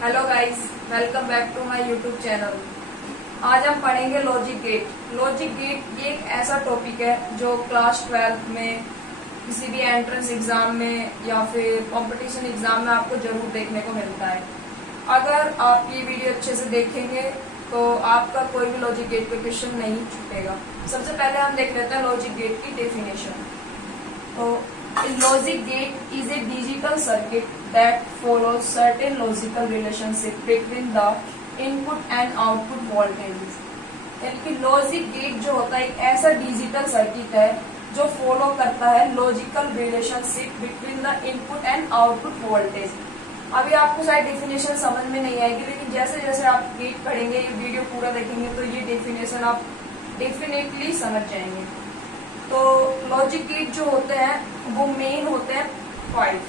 Hello guys, welcome back to my YouTube channel. आज हम पढ़ेंगे लॉजिक गेट। लॉजिक गेट ये एक ऐसा टॉपिक है जो क्लास 12 में किसी भी एंट्रेंस एग्जाम में या फिर कंपटीशन एग्जाम में आपको जरूर देखने को मिलता है। अगर आप ये वीडियो अच्छे से देखेंगे तो आपका कोई भी लॉजिक गेट का क्वेश्चन नहीं छूटेगा। सबसे पहले हम देख लेते हैं लॉजिक गेट की डेफिनेशन। तो logic gate is a digital circuit that follows certain logical relationship between the input and output voltages। यानी कि लॉजिक गेट जो होता है एक ऐसा डिजिटल सर्किट है जो फॉलो करता है logical relationship between the input and output voltage. अभी आपको शायद डेफिनेशन समझ में नहीं आएगी, लेकिन जैसे जैसे आप गेट पढ़ेंगे, ये वीडियो पूरा देखेंगे तो ये डेफिनेशन आप डेफिनेटली समझ जाएंगे। तो लॉजिक गेट जो होते हैं वो मेन होते हैं 5: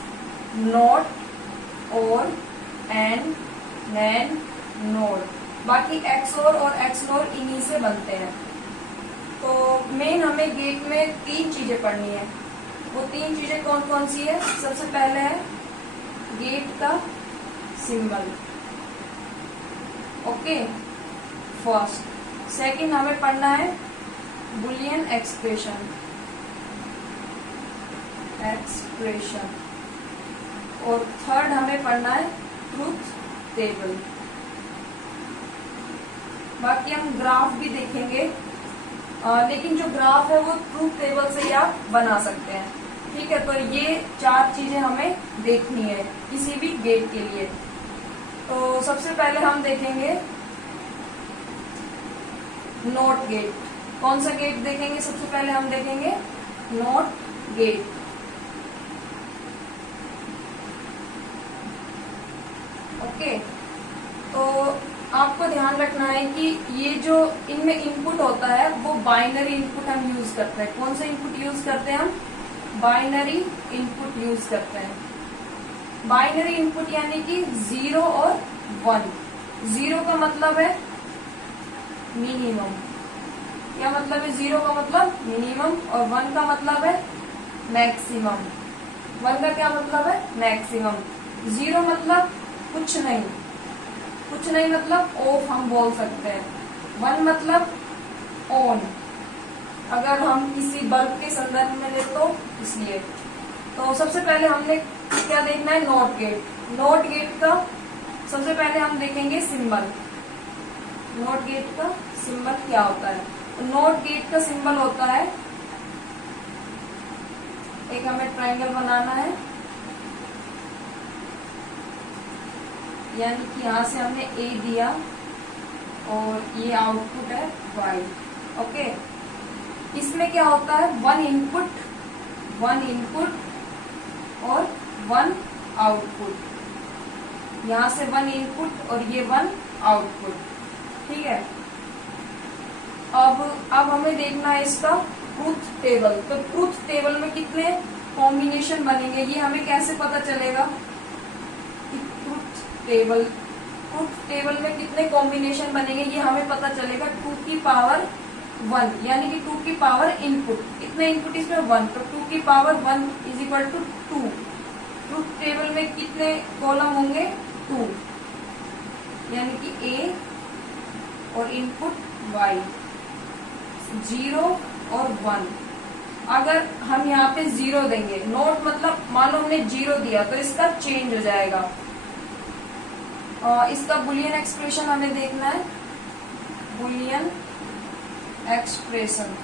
नॉट, और, एंड, नैन, नोड। बाकी एक्सओर और एक्सनोर इन्हीं से बनते हैं। तो मेन हमें गेट में 3 चीजें पढ़नी है। वो 3 चीजें कौन कौन सी है? सबसे पहले है गेट का सिंबल, ओके, फर्स्ट। सेकंड हमें पढ़ना है बुलियन एक्सप्रेशन, और थर्ड हमें पढ़ना है ट्रूथ टेबल। बाकी हम ग्राफ भी देखेंगे, लेकिन जो ग्राफ है वो ट्रूथ टेबल से ही आप बना सकते हैं। ठीक है, तो ये 4 चीजें हमें देखनी है किसी भी गेट के लिए। तो सबसे पहले हम देखेंगे नॉट गेट। कौन सा गेट देखेंगे? सबसे पहले हम देखेंगे नॉट गेट। ओके, तो आपको ध्यान रखना है कि ये जो इनमें इनपुट होता है वो बाइनरी इनपुट हम यूज करते हैं। कौन सा इनपुट यूज करते हैं हम? बाइनरी इनपुट यूज करते हैं। बाइनरी इनपुट यानी कि 0 और 1। 0 का मतलब है मिनिमम। क्या मतलब है? 0 का मतलब मिनिमम, और 1 का मतलब है मैक्सिमम। 1 का क्या मतलब है? मैक्सिमम। 0 मतलब कुछ नहीं, कुछ नहीं मतलब ऑफ हम बोल सकते हैं। 1 मतलब ऑन, अगर हम किसी बल्ब के संदर्भ में ले तो इसलिए। तो सबसे पहले हमने क्या देखना है? Not gate. नॉट गेट का सबसे पहले हम देखेंगे सिंबल। नॉट गेट का सिंबल क्या होता है? नॉट गेट का सिंबल होता है, एक हमें ट्रायंगल बनाना है, यानी कि यहां से हमने A दिया और ये आउटपुट है Y। ओके, इसमें क्या होता है? 1 इनपुट और 1 आउटपुट। यहां से 1 इनपुट और ये 1 आउटपुट। ठीक है, अब हमें देखना है इसका ट्रूथ टेबल। तो ट्रूथ टेबल में कितने कॉम्बिनेशन बनेंगे ये हमें कैसे पता चलेगा? ट्रूथ टेबल में कितने कॉम्बिनेशन बनेंगे ये हमें पता चलेगा 2 की पावर 1, यानी कि 2 की पावर इनपुट। कितने इनपुट इसमें? 1, तो 2 की power 1 is equal to 2। Truth table में कितने कॉलम होंगे? 2, यानी कि A और इनपुट Y, 0 और 1। अगर हम यहाँ पे 0 देंगे, नोट मतलब मान लो हमने 0 दिया तो इसका चेंज हो जाएगा। इसका बुलियन एक्सप्रेशन हमें देखना है। बुलियन एक्सप्रेशन,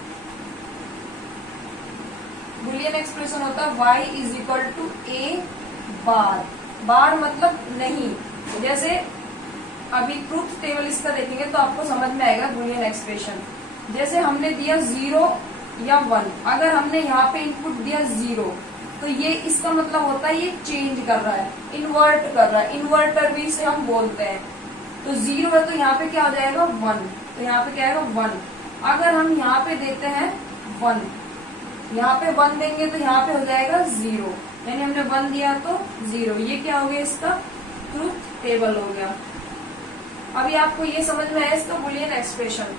बुलियन एक्सप्रेशन होता है y is equal to A bar. Bar मतलब नहीं। जैसे अभी ट्रूथ टेबल इसका देखेंगे तो आपको समझ में आएगा बुलियन एक्सप्रेशन। जैसे हमने दिया 0 या 1, अगर हमने यहाँ पे इनपुट दिया 0 तो ये इसका मतलब होता है ये चेंज कर रहा है, इन्वर्ट कर रहा है। इन्वर्टर भी इसे हम बोलते हैं। तो 0 है तो यहाँ पे क्या हो जाएगा? 1, तो यहाँ पे क्या आएगा? 1। अगर हम यहाँ पे देते हैं 1, यहाँ पे 1 देंगे तो यहाँ पे हो जाएगा 0, यानी हमने 1 दिया तो 0। ये क्या हो गया? इसका ट्रूथ टेबल हो गया। अभी आपको ये समझ में आया इसका बुलियन एक्सप्रेशन।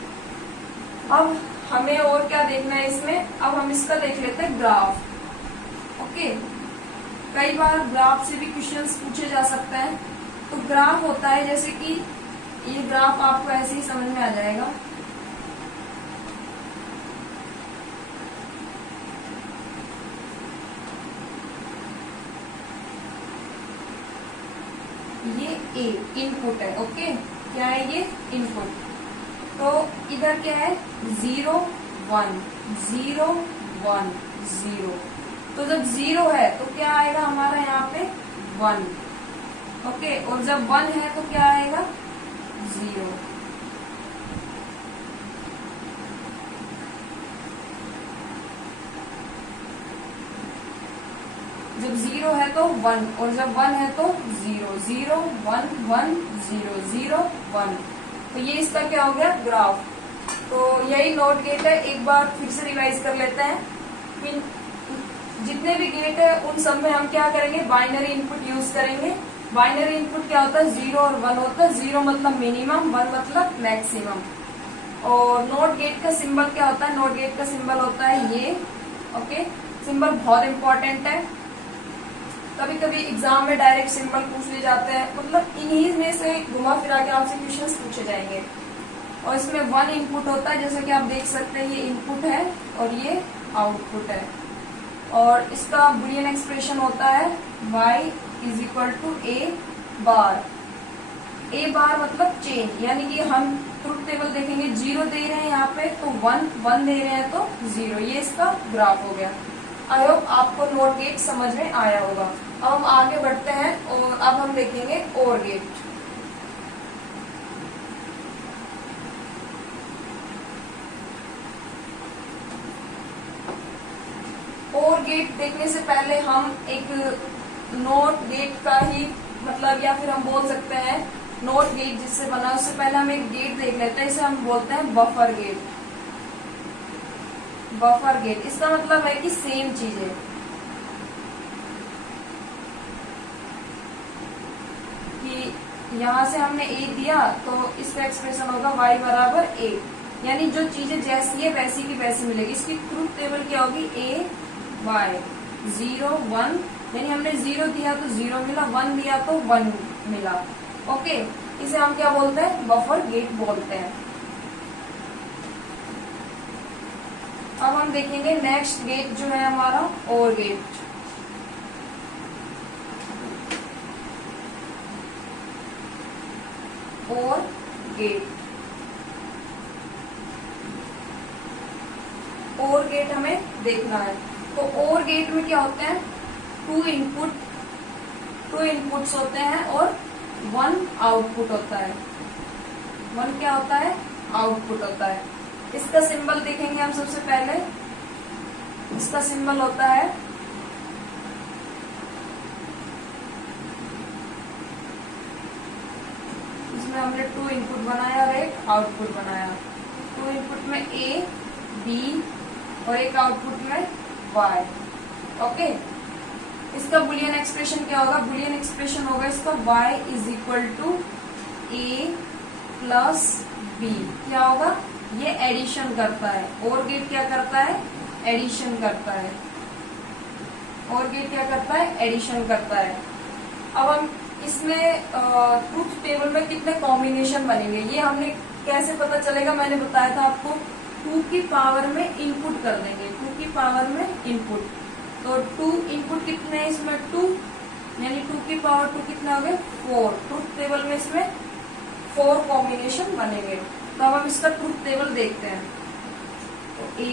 अब हमें और क्या देखना है इसमें? अब हम इसका देख लेते हैं ग्राफ। ओके, कई बार ग्राफ से भी क्वेश्चंस पूछे जा सकते हैं। तो ग्राफ होता है, जैसे कि ये ग्राफ आपको ऐसे ही समझ में आ जाएगा। ये ए इनपुट है, ओके, क्या है ये इनपुट। तो इधर क्या है 0 1 0 1 0। तो जब 0 है तो क्या आएगा हमारा यहाँ पे 1, ओके, और जब 1 है तो क्या आएगा 0। जब 0 है तो 1 और जब 1 है तो 0 0 1 1 0 0 1। तो ये इसका क्या हो गया ग्राफ। तो यही नॉट गेट है। एक बार फिर से रिवाइज कर लेते हैं। जितने भी गेट है उन सब में हम क्या करेंगे, बाइनरी इनपुट यूज करेंगे। बाइनरी इनपुट क्या होता है 0 और 1 होता है। 0 मतलब मिनिमम, 1 मतलब मैक्सिमम। और नॉट गेट का सिंबल क्या होता है, नॉट गेट का सिंबल होता है ये, ओके। सिंबल बहुत इंपॉर्टेंट है। कभी कभी एग्जाम में डायरेक्ट सिंबल पूछ लिए जाते हैं, मतलब इन्हीं में से घुमा फिरा के आपसे क्वेश्चंस पूछे जाएंगे। और इसमें 1 इनपुट होता है, जैसा कि आप देख सकते हैं ये इनपुट है और ये आउटपुट है। और इसका बुलियन एक्सप्रेशन होता है y इज इक्वल टू ए बार। ए बार मतलब चेंज, यानी कि हम ट्रुथ टेबल देखेंगे 0 दे रहे हैं यहाँ पे तो 1 1 दे रहे हैं तो 0। ये इसका ग्राफ हो गया। आई होप आपको नॉट गेट समझ में आया होगा। अब हम आगे बढ़ते हैं और अब हम देखेंगे और गेट। और गेट देखने से पहले हम एक नॉट गेट का ही मतलब, या फिर हम बोल सकते हैं नॉट गेट जिससे बना, उससे पहले हम एक गेट देख लेते हैं। इसे हम बोलते हैं बफर गेट। बफर गेट इसका मतलब है कि सेम चीज है, कि यहां से हमने a दिया तो इसका एक्सप्रेशन होगा y बराबर a, यानी जो चीजें जैसी है वैसी की वैसी मिलेगी। इसकी ट्रुथ टेबल क्या होगी a y 0 1, यानी हमने 0 दिया तो 0 मिला, 1 दिया तो 1 मिला, ओके। इसे हम क्या बोलते हैं, बफर गेट बोलते हैं। अब हम देखेंगे नेक्स्ट गेट जो है हमारा और गेट। और गेट, और गेट हमें देखना है। तो और गेट में क्या होते हैं, 2 इनपुट्स होते हैं और 1 आउटपुट होता है। 1 क्या होता है, आउटपुट होता है। इसका सिंबल देखेंगे हम सबसे पहले। इसका सिंबल होता है इसमें हमने 2 इनपुट बनाया और एक आउटपुट बनाया। 2 इनपुट में A B और एक आउटपुट में Y, ओके। इसका बुलियन एक्सप्रेशन क्या होगा, बुलियन एक्सप्रेशन होगा इसका y is equal to a plus b। क्या होगा, ये एडिशन करता है। और गेट क्या करता है, एडिशन करता है। और गेट क्या करता है, एडिशन करता है। अब हम इसमें ट्रुथ टेबल में कितने कॉम्बिनेशन बनेंगे ये हमने कैसे पता चलेगा, मैंने बताया था आपको 2 की पावर में इनपुट कर देंगे। 2 की पावर में इनपुट, तो 2 इनपुट कितने हैं इसमें 2, यानी 2 की पावर 2 कितने हो गए 4। ट्रुथ टेबल में इसमें 4 कॉम्बिनेशन बनेंगे। तो अब हम इसका ट्रुथ टेबल देखते हैं। तो A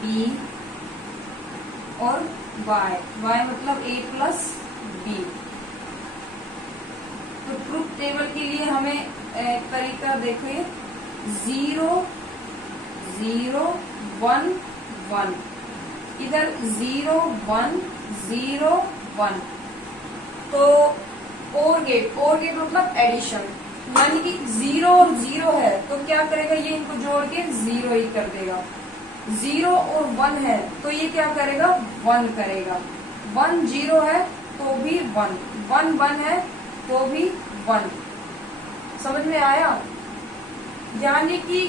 B और y मतलब A प्लस B। तो ट्रुथ टेबल के लिए हमें एक तरीका देखिए, 0 0 1 1, इधर 0 1 0 1। तो और गेट मतलब एडिशन, यानी कि 0 और 0 है तो क्या करेगा, ये इनको जोड़ के 0 ही कर देगा। 0 और 1 है तो ये क्या करेगा, 1 करेगा। 1 0 है तो भी 1, 1 1 है तो भी 1। समझ में आया, यानी कि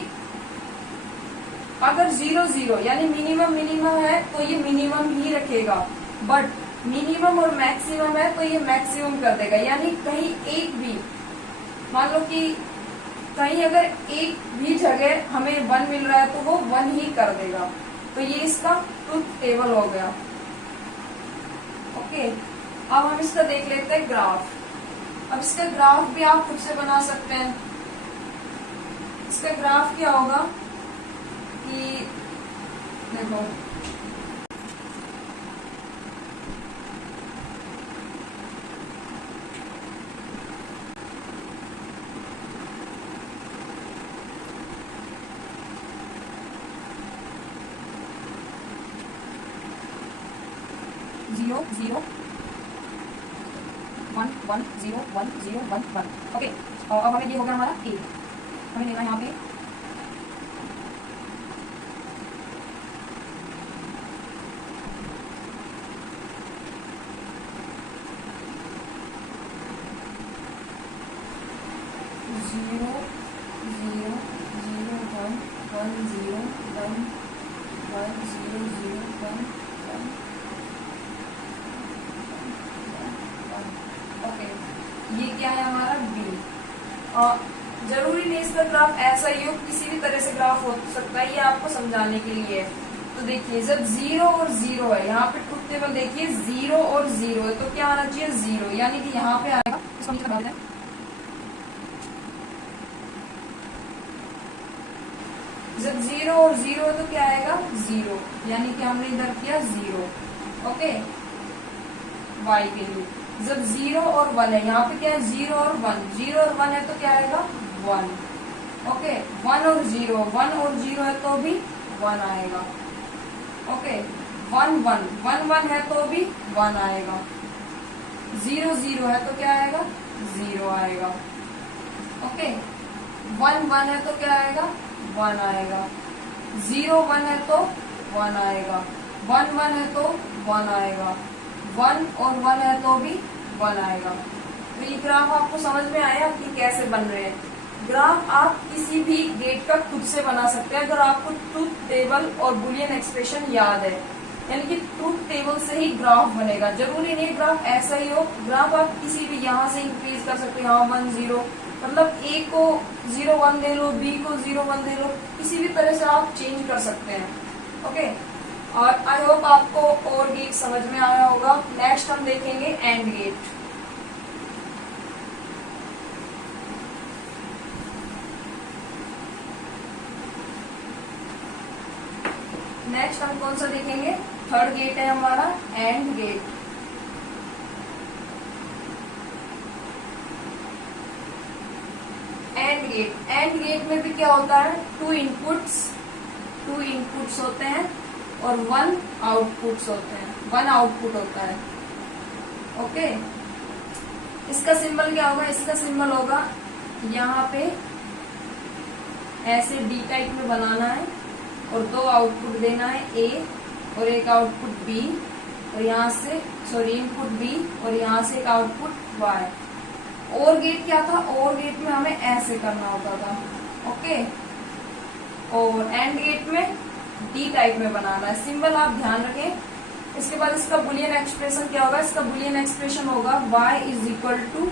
अगर 0 0 यानी मिनिमम है तो ये मिनिमम ही रखेगा, बट मिनिमम और मैक्सिमम है तो ये मैक्सिमम कर देगा, यानी कहीं एक भी, मान लो कि कहीं अगर एक भी जगह हमें 1 मिल रहा है तो वो 1 ही कर देगा। तो ये इसका ट्रुथ टेबल हो गया। ओके, अब हम इसका देख लेते हैं ग्राफ। अब इसका ग्राफ भी आप खुद से बना सकते हैं। इसका ग्राफ क्या होगा कि देखो, जीरो जीरो 1 1 0 1 0 1 1। ओके, और अब हमें ये हो गया हमारा ए, हमें लेना है यहाँ पे जीरो जीरो जीरो 1 1 0 1 1 0 0 1 1। ओके, ये क्या है हमारा बी। जरूरी नहीं इसका ग्राफ ऐसा ही हो, किसी भी तरह से ग्राफ हो सकता है, ये आपको समझाने के लिए है। तो देखिए, जब 0 और 0 है, यहाँ पे ट्रुथ टेबल देखिए 0 और 0 है तो क्या आना चाहिए 0, यानी कि यहाँ पे आएगा, इसको नीचे लगा देते हैं। जब 0 और 0 है तो क्या आएगा 0, यानी कि हमने इधर किया 0। ओके, y के लिए जब 0 और 1 है, यहाँ पे क्या है 0 और 1, 0 और 1 है तो क्या आएगा 1। ओके, 1 और 0, 1 और 0 है तो भी 1 आएगा। ओके, 1 1 1 1 है तो भी 1 आएगा। 0 0 है तो क्या आएगा 0 आएगा। ओके, 1 1 है तो क्या आएगा 1 आएगा। 0 1 है तो 1 आएगा। 1 1 है तो 1 आएगा। 1 और 1 है तो भी 1 आएगा। तो ये ग्राफ आपको समझ में आया कि कैसे बन रहे हैं। ग्राफ आप किसी भी गेट का खुद से बना सकते हैं अगर आपको ट्रुथ टेबल और बुलियन एक्सप्रेशन याद है, यानी कि ट्रुथ टेबल से ही ग्राफ बनेगा। जरूरी नहीं ग्राफ ऐसा ही हो, ग्राफ आप किसी भी यहाँ से इंक्रीज कर सकते हैं, यहाँ 1 0, मतलब ए को 0 1 दे लो, बी को 0 1 दे लो, किसी भी तरह से आप चेंज कर सकते हैं। ओके, और आई होप आपको और गेट समझ में आया होगा। नेक्स्ट हम देखेंगे एंड गेट। नेक्स्ट हम कौन सा देखेंगे, थर्ड गेट है हमारा एंड गेट। एंड गेट में भी क्या होता है, 2 इनपुट्स होते हैं और 1 आउटपुट्स होते हैं, 1 आउटपुट होता है। ओके, इसका सिंबल क्या होगा, इसका सिंबल होगा यहाँ पे ऐसे डी टाइप में बनाना है और 2 आउटपुट देना है, ए और एक आउटपुट बी, और यहाँ से इनपुट बी और यहाँ से एक आउटपुट वाई। और गेट क्या था, और गेट में हमें ऐसे करना होता था। ओके, और एंड गेट में डी टाइप में बनाना है। सिंबल आप ध्यान रखें। इसके बाद इसका बुलियन एक्सप्रेशन क्या होगा, इसका बुलियन एक्सप्रेशन होगा y is equal to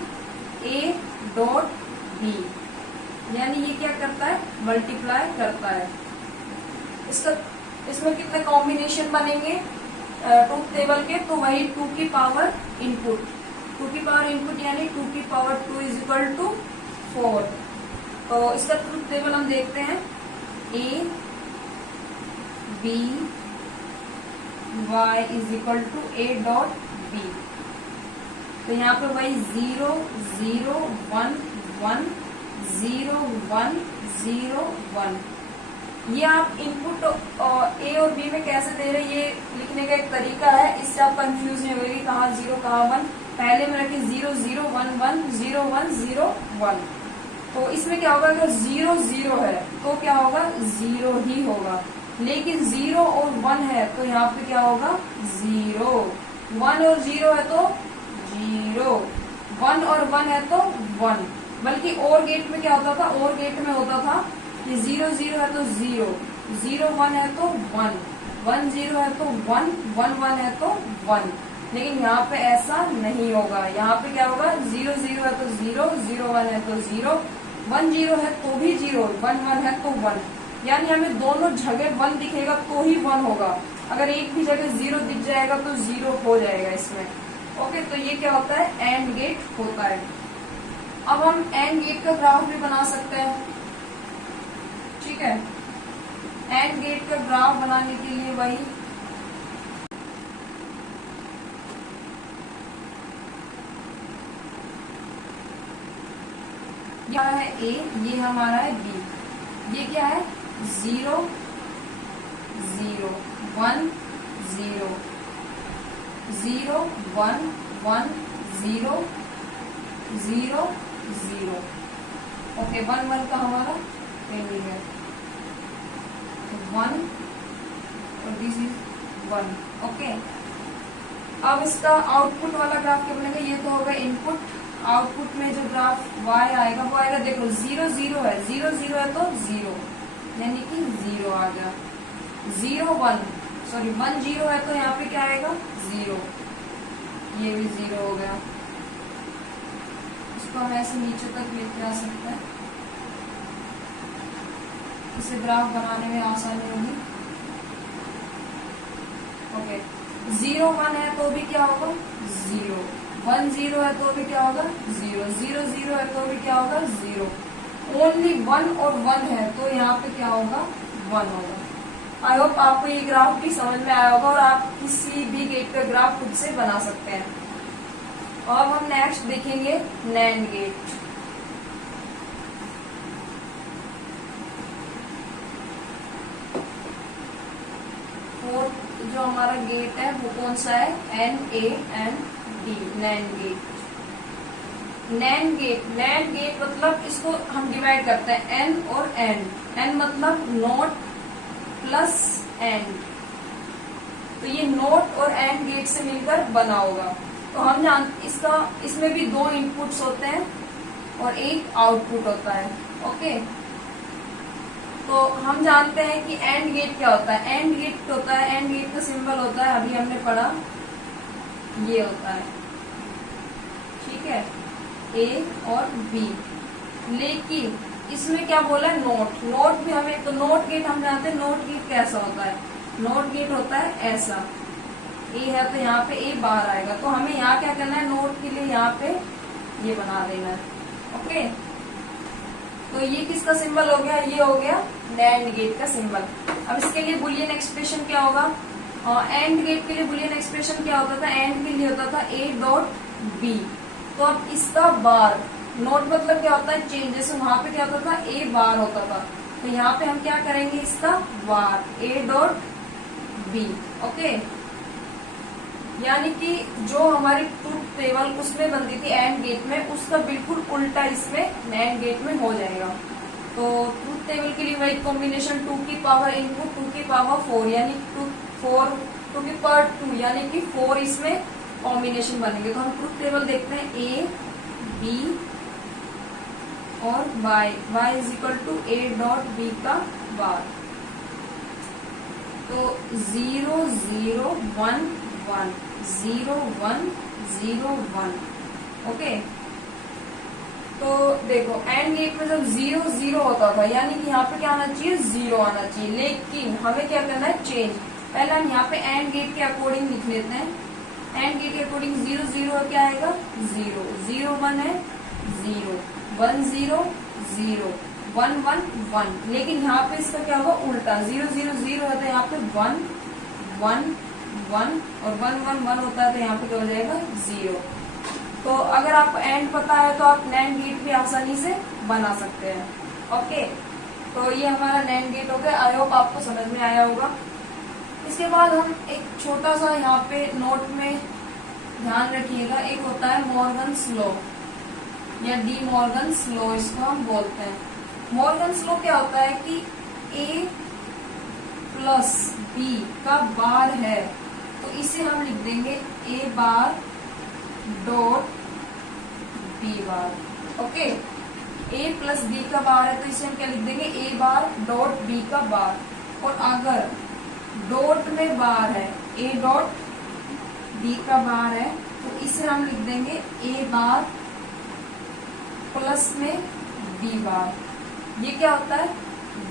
a dot b, यानी ये क्या करता है, मल्टीप्लाई करता है। इसमें कितने कॉम्बिनेशन बनेंगे ट्रुथ टेबल के, तो वही 2 की पावर इनपुट, 2 की पावर इनपुट यानी 2 की पावर 2 इज इक्वल टू 4। तो इसका ट्रुथ टेबल हम देखते हैं, a b y is equal to a dot b। तो यहाँ पर वही 0 0 1 1 0 1 0 1। ये आप इनपुट ए और बी में कैसे दे रहे हैं ये लिखने का एक तरीका है, इससे आप कंफ्यूज नहीं होगी कहाँ 0 कहाँ 1। पहले में रखे 0 0 1 1 0 1 0 1। तो इसमें क्या होगा, अगर 0 0 है तो क्या होगा 0 ही होगा, लेकिन 0 और 1 है तो यहाँ पे क्या होगा 0। 1 और 0 है तो 0, 1 और 1 है तो 1। बल्कि और गेट में क्या होता था, और गेट में होता था कि 0 0 है तो 0, 0 1 है तो 1, 1 0 है तो 1, 1 1 है तो 1। लेकिन यहाँ पे ऐसा नहीं होगा। यहाँ पे क्या होगा, 0 0 है तो 0, 0 1 है तो 0, 1 0 है तो भी 0, 1 1 है तो 1। यानी हमें दोनों जगह 1 दिखेगा तो ही 1 होगा। अगर एक भी जगह 0 दिख जाएगा तो 0 हो जाएगा इसमें। ओके, तो ये क्या होता है, एंड गेट होता है। अब हम एंड गेट का ग्राफ भी बना सकते हैं। ठीक है, एंड गेट का ग्राफ बनाने के लिए वही क्या है, ए, ये हमारा है बी। ये क्या है, 0 0 1 0 0 1 1 0 0 0। ओके, 1 1 का हमारा पेंडिंग है, 1 और दिस इज 1। ओके, अब इसका आउटपुट वाला ग्राफ क्या बनेगा, ये तो होगा इनपुट। आउटपुट में जो ग्राफ y आएगा वो आएगा, देखो 0 0 है, 0 0 है तो 0, यानी कि 0 आ गया। 0 1 सॉरी 1 0 है तो यहाँ पे क्या आएगा, 0, ये भी 0 हो गया। इसको हम ऐसे नीचे तक लेके आ सकते हैं, इसे ग्राफ बनाने में आसानी होगी। ओके, 0 1 है तो भी क्या होगा, 0, 1 0 है तो भी क्या होगा, 0, 0 0 है तो भी क्या होगा, 0। ओनली 1 और 1 है तो यहाँ पे क्या होगा, 1 होगा। आई होप आपको ये ग्राफ भी समझ में आया होगा और आप किसी भी गेट का ग्राफ खुद से बना सकते हैं। और अब हम नेक्स्ट देखेंगे नैंड गेट। फोर्थ जो हमारा गेट है वो कौन सा है, NAND, NAND gate. NAND gate, NAND gate मतलब इसको हम डिवाइड करते हैं N और AND। N मतलब नॉट प्लस एंड, तो ये नॉट और एंड गेट से मिलकर बना होगा। तो हम इसमें भी 2 इनपुट्स होते हैं और एक आउटपुट होता है। ओके, तो हम जानते हैं कि एंड गेट क्या होता है। एंड गेट होता है, एंड गेट का सिंबल होता है, अभी हमने पढ़ा, ये होता है। ठीक है, ए और बी। लेकिन इसमें क्या बोला है, नोट। नोट भी हमें, तो नोट गेट हम जानते हैं, नोट गेट कैसा होता है, नोट गेट होता है ऐसा, ए है तो यहाँ पे ए बाहर आएगा। तो हमें यहाँ क्या करना है, नोट के लिए यहाँ पे ये बना देना है। ओके, तो ये किसका सिंबल हो गया, ये हो गया नैंड गेट का सिंबल। अब इसके लिए बुलियन एक्सप्रेशन क्या होगा, एंड गेट के लिए बुलियन एक्सप्रेशन क्या होता था, एंड के लिए होता था ए डॉट बी। तो अब इसका बार, नोट मतलब क्या होता है चेंज, जैसे वहां पे क्या होता था, ए बार होता था, तो यहाँ पे हम क्या करेंगे, इसका बार, ए डॉट बी। ओके, यानी कि जो हमारी ट्रूथ टेबल उसमें बनती थी एंड गेट में, उसका बिल्कुल उल्टा इसमें नैंड गेट में हो जाएगा। तो ट्रूथ टेबल के लिए वही कॉम्बिनेशन 2 की पावर इनपुट 2 की पावर 4, यानी 2 की पावर 2, यानी कि 4 इसमें कॉम्बिनेशन बनेंगे। तो हम ट्रूथ टेबल देखते हैं, ए बी और y is equal to A dot B का बार। तो 0 0 1 1 0 1 0 1। ओके, तो देखो एंड गेट में जब 0 0 होता था, यानी कि यहाँ पे क्या आना चाहिए, 0 आना चाहिए। लेकिन हमें क्या करना है, चेंज। पहले हम यहाँ पे एंड गेट के अकॉर्डिंग लिख लेते हैं। एंड गेट के अकॉर्डिंग 0 0 क्या आएगा, 0 0 1 है 0 1 0 0 1 1 1। लेकिन यहाँ पे इसका क्या होगा, उल्टा, 0 0 0 है तो यहाँ पे 1 1 1 और 1 1 1 होता है तो यहाँ पे क्या हो जाएगा, 0। तो अगर आपको एंड पता है तो आप नैंड गेट भी आसानी से बना सकते हैं। ओके, तो ये हमारा नैंड गेट हो गया। आई होप आपको समझ में आया होगा। इसके बाद हम एक छोटा सा यहाँ पे नोट में ध्यान रखिएगा, एक होता है मॉर्गन्स लॉ या डी मॉर्गन्स लॉ, इसको हम बोलते हैं। मॉर्गन्स लॉ क्या होता है कि ए प्लस बी का बार है तो इसे हम लिख देंगे A bar dot B bar. Okay, A plus B का बार है तो इसे हम क्या लिख देंगे, ए बार डॉट बी का बार। और अगर डॉट में बार है, ए डॉट बी का बार है तो इसे हम लिख देंगे ए बार प्लस में बी बार। ये क्या होता है,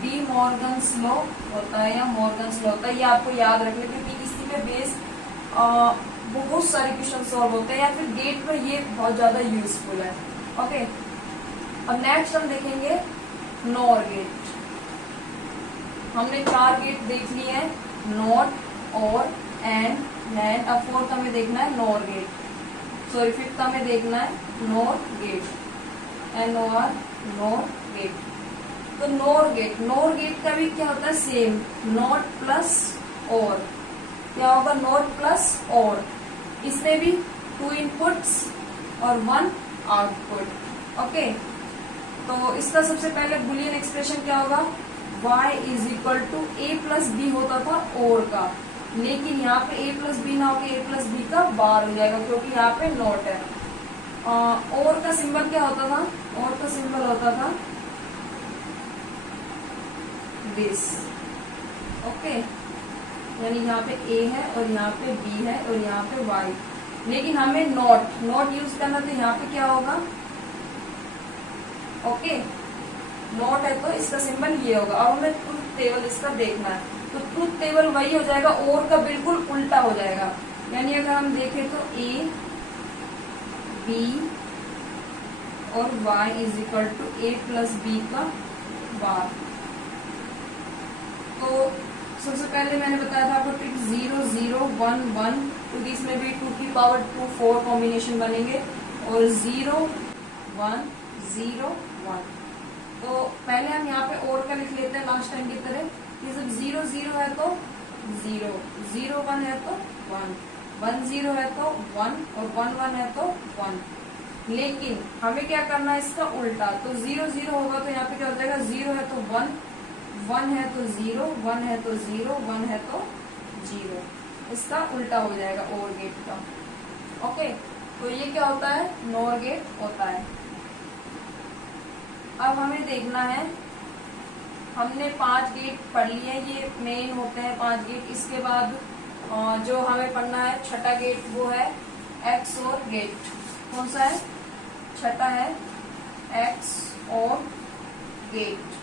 डी मॉर्गन्स लॉ होता है या मॉर्गन्स लॉ होता है। ये आपको याद रखना क्योंकि इसी पे बेस बहुत सारे क्वेश्चन सॉल्व होते हैं या फिर गेट पर ये बहुत ज्यादा यूजफुल है। ओके, अब नेक्स्ट हम देखेंगे नॉर गेट। हमने 4 गेट देख लिए हैं, नॉट, और, एंड, लैंड। अब 4th हमें देखना है नॉर गेट, सॉरी 5th हमें देखना है NOR gate, NOR NOR gate. तो नॉर गेट का भी क्या होता है, सेम, नॉट प्लस और। क्या होगा, नॉट प्लस और। इसमें भी 2 इनपुट्स और 1 आउटपुट। ओके, तो इसका सबसे पहले बुलियन एक्सप्रेशन क्या होगा, y is equal to A plus B होता था और का, लेकिन यहाँ पे a प्लस बी ना होकर a प्लस बी का बार हो जाएगा क्योंकि यहाँ पे नॉट है। और का सिंबल क्या होता था, और का सिंबल होता था दिस। ओके, यानी यहाँ पे a है और यहाँ पे b है और यहाँ पे y, लेकिन हमें नॉट यूज करना, तो यहाँ पे क्या होगा, ओके, नॉट है तो इसका सिंबल ये होगा। अब हमें ट्रुथ टेबल इसका देखना है, तो ट्रुथ टेबल वही हो जाएगा, और का बिल्कुल उल्टा हो जाएगा। यानी अगर हम देखें तो a b और y is equal to a plus B का बार। तो सबसे पहले मैंने बताया था आपको ट्रिक 0 0 1 1, क्योंकि इसमें भी 2 की पावर 2 4 कॉम्बिनेशन बनेंगे, और 0 1 0 1। तो पहले हम यहाँ पे और का लिख लेते हैं लास्ट टाइम की तरह, कि जब 0 0 है तो 0, 0 1 है तो 1, 1 0 है तो 1, और 1 1 है तो 1। लेकिन हमें क्या करना है, इसका उल्टा। तो 0 0 होगा तो यहाँ पे क्या हो जाएगा, 0 है तो 1, 1 है तो 0, 1 है तो 0, 1 है तो 0। इसका उल्टा हो जाएगा और गेट का। ओके, तो ये क्या होता है, नॉर गेट होता है। अब हमें देखना है, हमने 5 गेट पढ़ लिए, ये मेन होते हैं 5 गेट। इसके बाद जो हमें पढ़ना है छठा गेट, वो है एक्सओर गेट। कौन सा है, छठा है एक्सओर गेट।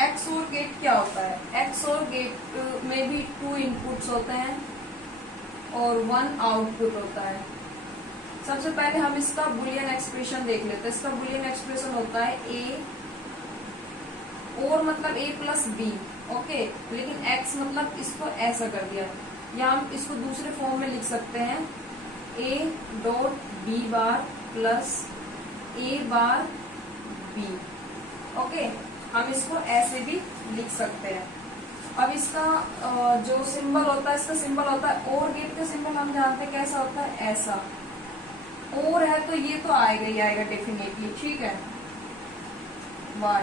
एक्सओर गेट क्या होता है, एक्सओर गेट में भी 2 इनपुट्स होते हैं और 1 आउटपुट होता है। सबसे पहले हम इसका बुलियन एक्सप्रेशन देख लेते हैं। इसका बुलियन एक्सप्रेशन होता है a, और मतलब a प्लस बी। ओके, लेकिन x मतलब इसको ऐसा कर दिया, या हम इसको दूसरे फॉर्म में लिख सकते हैं, a dot B bar plus a bar b। Okay, हम इसको ऐसे भी लिख सकते हैं। अब इसका जो सिंबल होता है, इसका सिंबल होता है और गेट का सिंबल हम जानते हैं कैसा होता है, ऐसा। और है तो ये तो आएगा ही आएगा डेफिनेटली, ठीक है, y।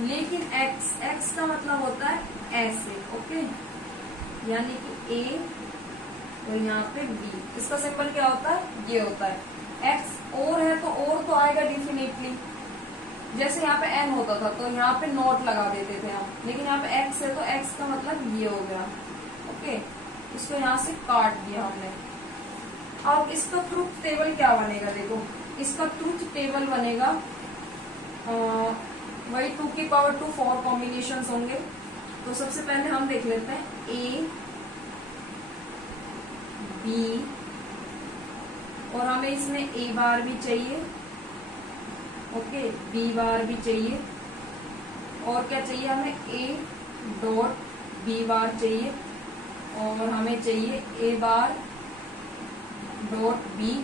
लेकिन x का मतलब होता है ऐसे। ओके, यानी कि a और यहाँ पे b, इसका सिंबल क्या होता है, ये होता है x। और है तो आएगा डेफिनेटली। जैसे यहाँ पे n होता था तो यहाँ पे नॉट लगा देते थे हम, लेकिन यहाँ पे x है तो x का मतलब ये हो गया। ओके, इसको यहाँ से काट दिया हमने। अब इसका ट्रुथ टेबल क्या बनेगा, देखो इसका ट्रुथ टेबल बनेगा वही 2 की पावर 2 4 कॉम्बिनेशन होंगे। तो सबसे पहले हम देख लेते हैं a b, और हमें इसमें a बार भी चाहिए, ओके, b बार भी चाहिए, और क्या चाहिए हमें, a डॉट b बार चाहिए, और हमें चाहिए a बार डॉट b,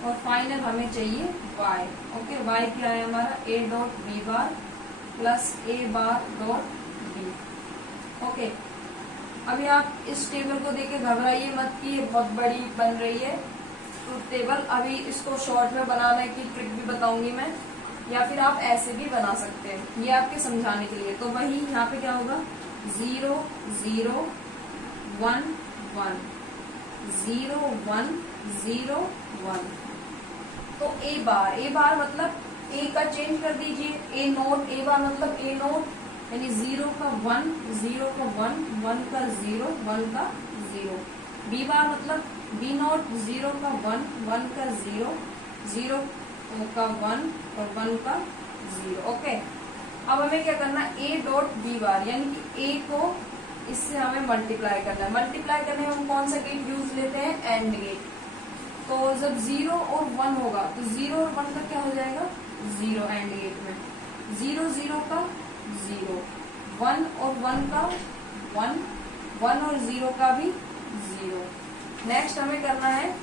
और फाइनल हमें चाहिए y। ओके, y क्या है हमारा, a dot b bar plus a bar dot b। Okay, अभी आप इस टेबल को देख के घबराइए मत कि ये बहुत बड़ी बन रही है ट्रुथ टेबल। अभी इसको शॉर्ट में बनाने की ट्रिक भी बताऊंगी मैं, या फिर आप ऐसे भी बना सकते हैं, ये आपके समझाने के लिए। तो वही यहाँ पे क्या होगा, 0 0 1 1 0 1 0 1। तो a बार मतलब a का चेंज कर दीजिए, a नोट, a बार मतलब a नोट, यानी 0 का 1, 0 का 1, 1 का 0, 1 का 0। बी बार मतलब बी नॉट 0 का 1, 1 का 0, 0 का 1 और 1 का 0। ओके, अब हमें क्या करना है, ए डॉट बी बार यानी कि ए को इससे हमें मल्टीप्लाई करना है। मल्टीप्लाई करने में हम कौन सा गेट यूज लेते हैं, एंड गेट। तो जब 0 और 1 होगा तो 0 और 1 का क्या हो जाएगा, 0 एंड गेट में। 0 0 का 0, 1 और 1 का 1, 1 और 0 का भी 0। नेक्स्ट हमें करना है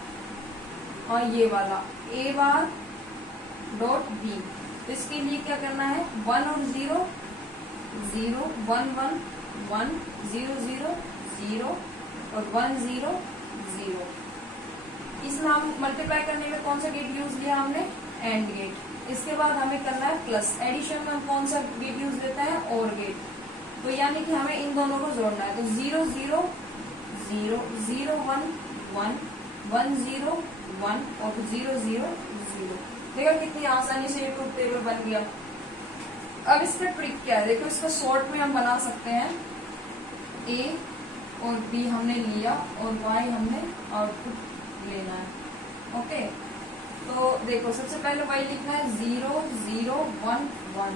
और ये वाला ए बार डॉट बी। तो इसके लिए क्या करना है, 1 और 0, 0, 1 1, 1, 0 0, 0 और 1 0 0। इसमें हम मल्टीप्लाई करने में कौन सा गेट यूज लिया हमने, एंड गेट। इसके बाद हमें करना है प्लस। एडिशन में हम कौन सा गेट यूज लेते हैं, और गेट। तो यानी कि हमें इन दोनों को जोड़ना है। तो 0 0 0, 0 1 1, 1 0 1 और 0 0 0। देखो कितनी आसानी से ये ट्रूथ टेबल बन गया। अब इसका ट्रिक क्या है, देखो इसका शॉर्ट में हम बना सकते हैं। ए और बी हमने लिया और वाई हमने आउटपुट लेना है। ओके, तो देखो सबसे पहले वाई लिखना है 0 0 1 1,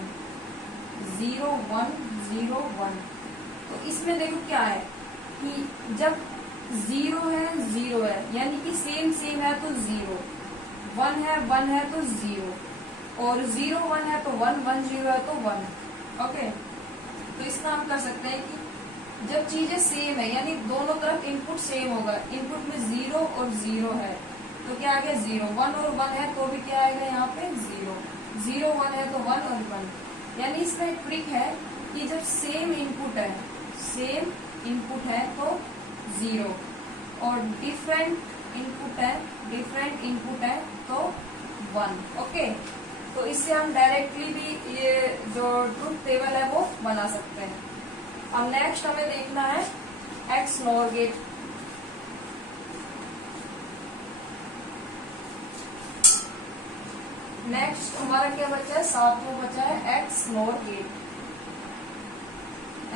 0 1 0 1। तो इसमें देखो क्या है कि जब 0 है 0 है यानी कि सेम सेम है तो 0, 1 है तो 0, और 0 1 है तो 1, 1 0 है तो 1। ओके, तो इसका हम कर सकते हैं कि जब चीजें सेम है यानी दोनों तरफ इनपुट सेम होगा, इनपुट में 0 और 0 है तो क्या आ गया 0, 1 और 1 है तो भी क्या आएगा यहाँ पे 0, 0 1 है तो 1 और 1। यानी इसका एक ट्रिक है कि जब सेम इनपुट है, सेम इनपुट है तो 0, और डिफरेंट इनपुट है तो 1। ओके, तो इससे हम डायरेक्टली भी ये जो ट्रूथ टेबल है वो बना सकते हैं। अब नेक्स्ट हमें देखना है एक्स नॉर गेट। नेक्स्ट हमारा क्या बचा है, 7वां बचा है X NOR gate.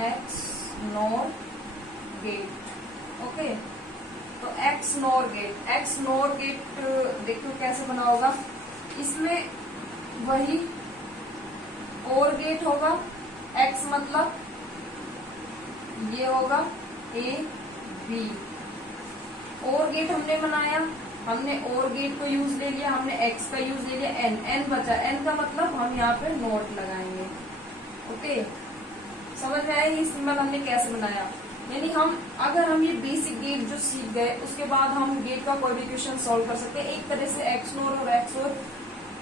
X NOR gate. Okay, तो एक्स नॉर गेट देखो कैसे बना होगा। इसमें वही और गेट होगा, एक्स मतलब ये होगा ए बी। और गेट हमने बनाया, हमने और गेट को यूज ले लिया, हमने एक्स का यूज ले लिया, एन बचा। एन का मतलब हम यहाँ पे नोट लगाएंगे। ओके, समझ में आया ये सिंबल हमने कैसे बनाया। यानी हम अगर हम ये बेसिक गेट जो सीख गए उसके बाद हम गेट का कोई भी क्वेश्चन सॉल्व कर सकते हैं। एक तरह से एक्स नोर और एक्स और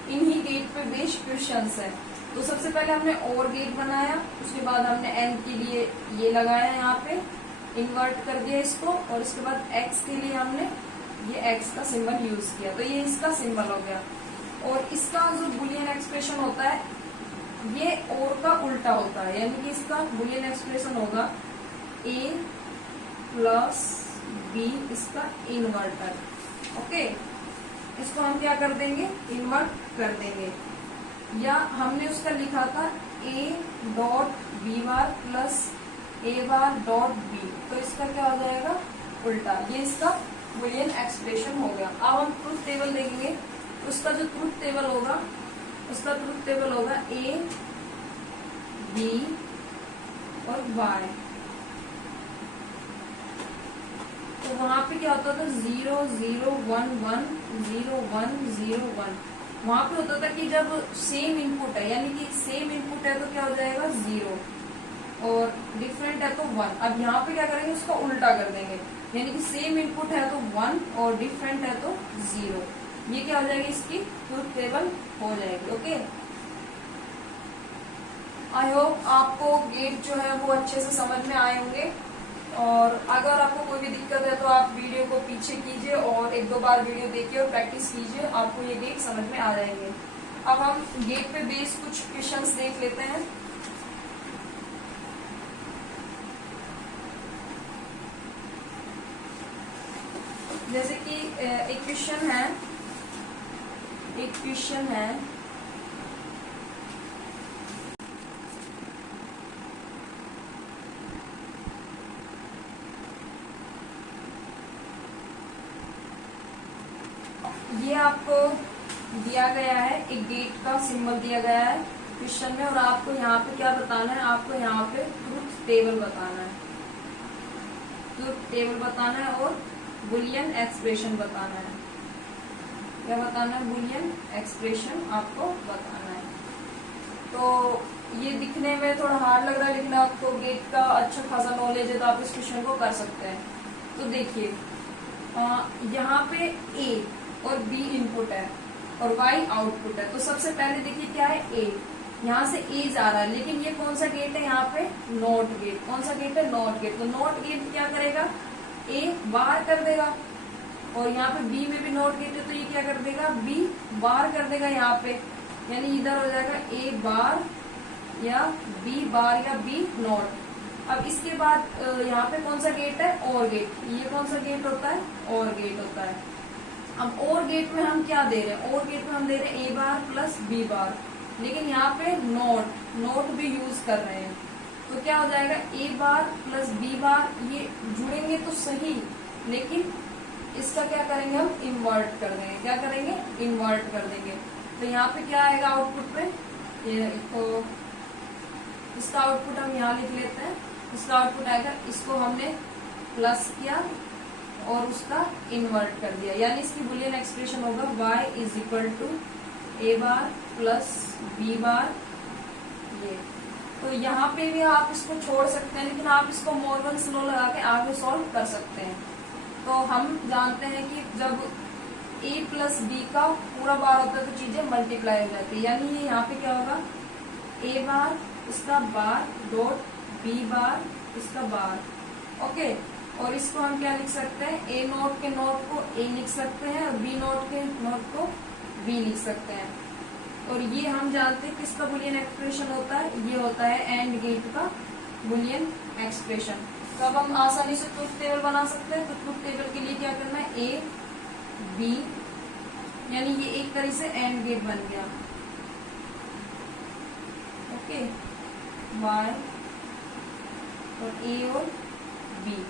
इन्हीं गेट पे बेस्ड क्वेश्चंस है। तो सबसे पहले हमने और गेट बनाया, उसके बाद हमने एन के लिए ये लगाया, यहाँ पे इन्वर्ट कर दिया इसको, और इसके बाद एक्स के लिए हमने ये एक्स का सिंबल यूज किया। तो ये इसका सिंबल हो गया। और इसका जो बुलियन एक्सप्रेशन होता है ये और का उल्टा होता है, यानी कि इसका बुलियन एक्सप्रेशन होगा ए प्लस बी, इसका इन्वर्टर। ओके, इसको हम क्या कर देंगे, इन्वर्ट कर देंगे। या हमने उसका लिखा था A dot B bar plus A bar dot B, तो इसका क्या हो जाएगा, उल्टा। ये इसका बुलियन एक्सप्रेशन हो गया। अब हम ट्रूथ टेबल देखेंगे, उसका जो ट्रूथ टेबल होगा, उसका ट्रूथ टेबल होगा ए बी और वाई। तो वहां पे क्या होता था 0 0 1 1 0 1 0 1। वहां पे होता था कि जब सेम इनपुट है, यानी कि सेम इनपुट है तो क्या हो जाएगा 0 और डिफरेंट है तो 1। अब यहाँ पे क्या करेंगे, उसका उल्टा कर देंगे, यानी कि सेम इनपुट है तो 1 और डिफरेंट है तो 0। ये क्या हो जाएगी, इसकी ट्रूथ टेबल हो जाएगी। ओके, आई होप आपको गेट जो है वो अच्छे से समझ में आए होंगे। और अगर आपको कोई भी दिक्कत है तो आप वीडियो को पीछे कीजिए और 1-2 बार वीडियो देखिए और प्रैक्टिस कीजिए, आपको ये गेट समझ में आ जाएंगे। अब हम गेट पे बेस्ड कुछ क्वेश्चंस देख लेते हैं। जैसे कि एक क्वेश्चन है दिया गया है, एक गेट का सिंबल दिया गया है क्वेश्चन में, और आपको यहाँ पे क्या बताना है, आपको यहाँ पे ट्रुथ टेबल बताना है, ट्रुथ टेबल बताना है और बुलियन एक्सप्रेशन बताना है। क्या बताना है? बुलियन एक्सप्रेशन आपको बताना है। तो ये दिखने में थोड़ा हार्ड लग रहा है, लेकिन आपको गेट का अच्छा खासा नॉलेज है तो आप इस क्वेश्चन को कर सकते हैं। तो देखिए यहाँ पे A और B इनपुट है और Y आउटपुट है। तो सबसे पहले देखिए क्या है, A, यहाँ से A जा रहा है, लेकिन ये कौन सा गेट है, यहाँ पे नॉट गेट। कौन सा गेट है? Not gate. तो नॉट गेट क्या करेगा, A बाहर कर देगा, और यहाँ पे B में भी नॉट गेट है तो ये क्या कर देगा, B बाहर कर देगा यहाँ पे, यानी इधर हो जाएगा A बार या B बार या B नॉट। अब इसके बाद यहाँ पे कौन सा गेट है, और गेट। ये कौन सा गेट होता है, और गेट होता है। अब और गेट में हम क्या दे रहे हैं, और गेट में हम दे रहे हैं A बार प्लस B बार, लेकिन यहाँ पे नॉट भी यूज कर रहे हैं। तो क्या हो जाएगा, A bar plus B bar, ये जुड़ेंगे तो सही, लेकिन इसका क्या करेंगे, हम इन्वर्ट कर देंगे। क्या करेंगे, इन्वर्ट कर देंगे। तो यहाँ पे क्या आएगा आउटपुट में, ये तो इसका आउटपुट हम यहाँ लिख लेते हैं। इसका आउटपुट आएगा, इसको हमने प्लस किया और उसका इन्वर्ट कर दिया, यानी इसकी बुलियन एक्सप्रेशन होगा y is equal to A bar plus B bar. ये तो यहाँ पे भी आप इसको छोड़ सकते हैं, लेकिन आप इसको मॉर्गन्स लॉ लगा के आगे सॉल्व कर सकते हैं। तो हम जानते हैं कि जब A प्लस B का पूरा बार होता है तो चीजें मल्टीप्लाई हो जाती है, यानी ये यहाँ पे क्या होगा, A बार इसका बार डॉट B बार इसका बार। ओके, और इसको हम क्या लिख सकते हैं, A नोट के नोट को A लिख सकते हैं और B नोट के नोट को B लिख सकते हैं। और ये हम जानते हैं किसका बुलियन एक्सप्रेशन होता है, ये होता है एंड गेट का बुलियन एक्सप्रेशन। तो अब हम आसानी से ट्रुथ टेबल बना सकते हैं। तो ट्रुथ टेबल के लिए क्या करना है, A B, यानी ये एक तरह से एंड गेट बन गया। ओके, Y और A और B।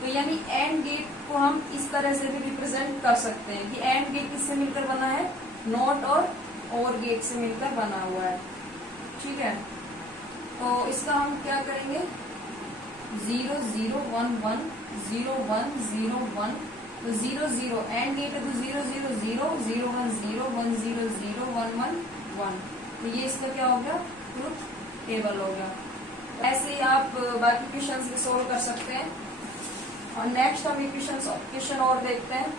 तो यानी एंड गेट को हम इस तरह से भी रिप्रेजेंट कर सकते हैं कि एंड गेट किससे मिलकर बना है, नॉट और गेट से मिलकर बना हुआ है। ठीक है, तो इसका हम क्या करेंगे, 0 0 1 1 0 1 0 1, तो 0 0 एंड गेट है तो 0 0 0 0 1 0 1 0 0 1 1 1। तो ये इसका क्या हो गया, ट्रुथ टेबल हो गया। ऐसे ही आप बाकी क्वेश्चंस भी सोल्व कर सकते हैं। और नेक्स्ट हम क्वेश्चन और देखते हैं।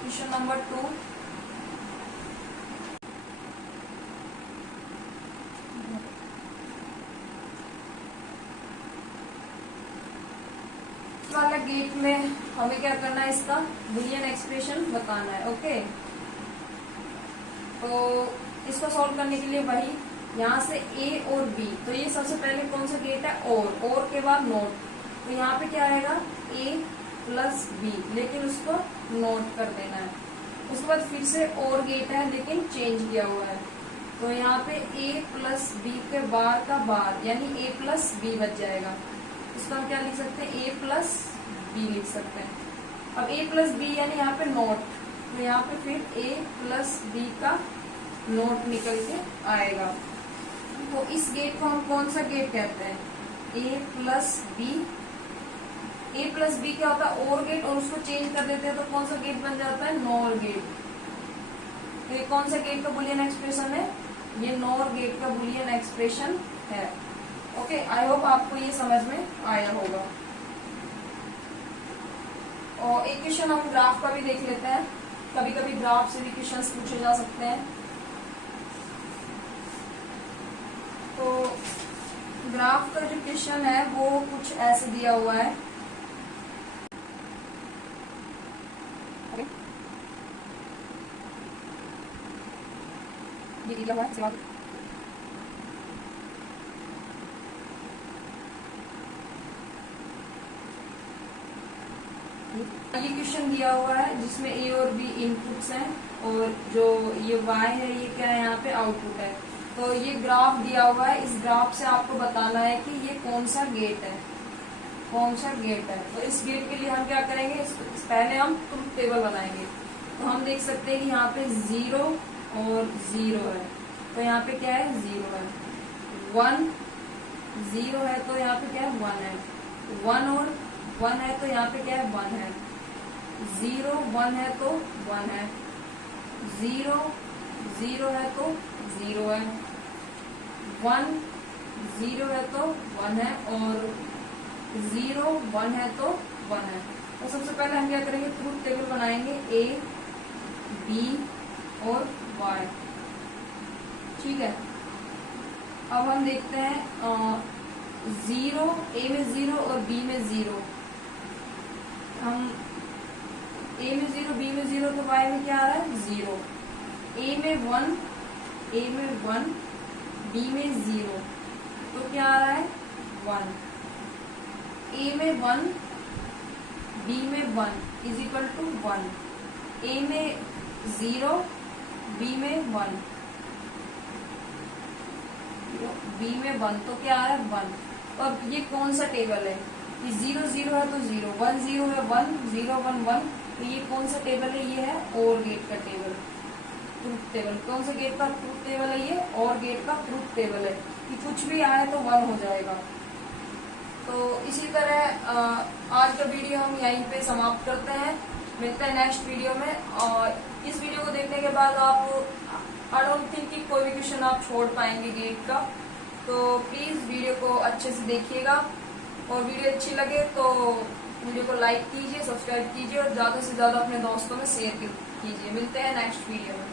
क्वेश्चन नंबर 2, वाला गेट में हमें क्या करना है, इसका बुलियन एक्सप्रेशन बताना है। ओके, तो इसको सॉल्व करने के लिए वही यहाँ से A और B, तो ये सबसे पहले कौन सा गेट है, और के बाद नोट। तो यहाँ पे क्या आएगा, A प्लस B, लेकिन उसको नोट कर देना है। उसके बाद फिर से और गेट है लेकिन चेंज किया हुआ है, तो यहाँ पे A प्लस B के बार का बार, यानी A प्लस B बच जाएगा। इसको हम क्या लिख सकते हैं, A प्लस B लिख सकते हैं। अब A प्लस B यानी यहाँ पे नोट, तो यहाँ पे फिर A प्लस B का नोट निकल के आएगा। तो इस गेट को हम कौन सा गेट कहते हैं, A plus B। A plus B क्या होता है, और गेट, और उसको चेंज कर देते हैं तो कौन सा गेट बन जाता है, नॉर गेट। तो ये कौन सा गेट का बुलियन एक्सप्रेशन है, ये नॉर गेट का बुलियन एक्सप्रेशन है। ओके, आई होप आपको ये समझ में आया होगा। और एक क्वेश्चन हम ग्राफ का भी देख लेते हैं, कभी कभी ग्राफ से भी क्वेश्चन पूछे जा सकते हैं। तो ग्राफ का जो क्वेश्चन है वो कुछ ऐसे दिया हुआ है। ये दिया हुआ है, ये क्वेश्चन दिया हुआ है जिसमें A और B इनपुट्स हैं और जो ये Y है ये क्या है, यहाँ पे आउटपुट है। तो ये ग्राफ दिया हुआ है, इस ग्राफ से आपको बताना है कि ये कौन सा गेट है। कौन सा गेट है। तो इस गेट के लिए हम क्या करेंगे, पहले हम ट्रुथ टेबल बनाएंगे। तो हम देख सकते हैं कि यहाँ पे 0 और 0 है, तो यहाँ पे क्या है 0 है। 1 0 है तो यहाँ पे क्या है 1 है। 1 और 1 है तो यहाँ पे क्या है 1 है। 0 1 है तो 1 है। 0 0 है तो 0 है। 1 0 है तो 1 है और 0 1 है तो 1 है। तो सबसे पहले हम क्या करेंगे, ट्रुथ टेबल बनाएंगे A B और Y। ठीक है, अब हम देखते हैं 0 A में 0 और B में 0। हम A में 0 B में 0 तो Y में क्या आ रहा है 0। A में 1 B में 0 तो क्या आ रहा है 1। A में 1 B में 1 इज इक्वल टू 1। A में 0 B में 1 B में 1 तो क्या आ रहा है 1। तो अब ये कौन सा टेबल है, ये 0 0 है तो 0, 1 0 है 1 0 1 1। तो ये कौन सा टेबल है, ये है और गेट का टेबल, ट्रुथ टेबल। कौन सा गेट का ट्रुथ टेबल है, ये और गेट का ट्रुथ टेबल है कि कुछ भी आए तो 1 हो जाएगा। तो इसी तरह आज का वीडियो हम यहीं पे समाप्त करते हैं, मिलते हैं नेक्स्ट वीडियो में। और इस वीडियो को देखने के बाद आप आई डोंट थिंक कि कोई भी क्वेश्चन आप छोड़ पाएंगे गेट का। तो प्लीज वीडियो को अच्छे से देखिएगा और वीडियो अच्छी लगे तो वीडियो को लाइक कीजिए, सब्सक्राइब कीजिए और ज्यादा से ज्यादा अपने दोस्तों में शेयर कीजिए। मिलते हैं नेक्स्ट वीडियो में।